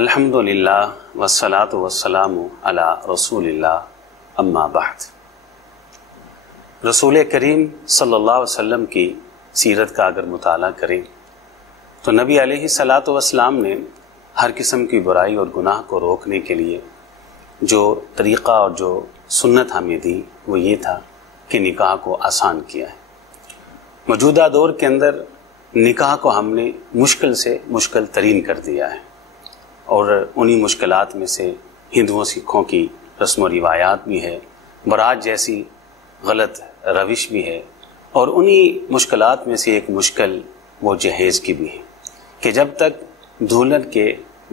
الحمدللہ والصلاۃ والسلام علی رسول اللہ اما بعد۔ رسول کریم صلی اللہ علیہ وسلم کی سیرت کا اگر مطالعہ کریں تو نبی علیہ الصلاۃ والسلام نے ہر قسم کی برائی اور گناہ کو روکنے کے لیے جو طریقہ اور جو سنت ہمیں دی وہ یہ تھا کہ نکاح کو آسان کیا ہے۔ موجودہ دور کے اندر نکاح کو ہم نے مشکل سے مشکل ترین کر دیا ہے، اور انہی مشکلات میں سے ہندوؤں سکھوں کی رسم و روایات بھی ہے، برات جیسی غلط روش بھی ہے، اور انہی مشکلات میں سے ایک مشکل وہ جہیز کی بھی ہے کہ جب تک دلہن کے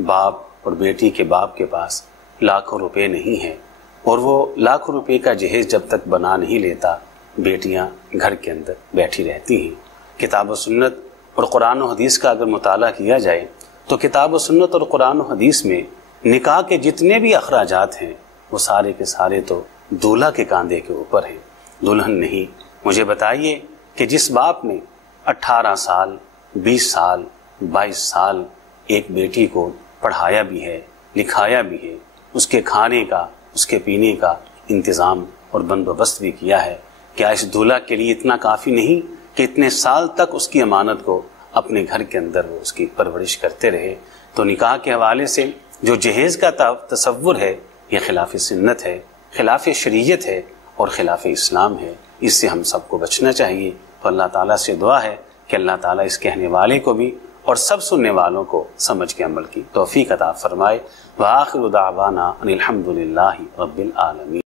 باپ اور بیٹی کے باپ کے پاس لاکھوں روپے نہیں ہیں اور وہ لاکھوں روپے کا جہیز جب تک بنا نہیں لیتا، بیٹیاں گھر کے اندر بیٹھی رہتی ہیں۔ کتاب و سنت اور قرآن و حدیث کا اگر مطالعہ کیا جائے تو کتاب و سنت اور قرآن و حدیث میں نکاح کے جتنے بھی اخراجات ہیں وہ سارے کے سارے تو دولہا کے کاندھے کے اوپر ہیں، دلہن نہیں۔ مجھے بتائیے کہ جس باپ نے 18 سال 20 سال 22 سال ایک بیٹی کو پڑھایا بھی ہے، لکھایا بھی ہے، اس کے کھانے کا اس کے پینے کا انتظام اور بندوبست بھی کیا ہے، کیا اس دولہا کے لیے اتنا کافی نہیں کہ اتنے سال تک اس کی امانت کو اپنے گھر کے اندر وہ اس کی پرورش کرتے رہے؟ تو نکاح کے حوالے سے جو جہیز کا تصور ہے یہ خلاف سنت ہے، خلاف شریعت ہے اور خلاف اسلام ہے۔ اس سے ہم سب کو بچنا چاہیے۔ تو اللہ تعالیٰ سے دعا ہے کہ اللہ تعالیٰ اس کہنے والے کو بھی اور سب سننے والوں کو سمجھ کے عمل کی توفیق عطا فرمائے۔ وآخر دعوانا ان الحمد للہ رب العالمین۔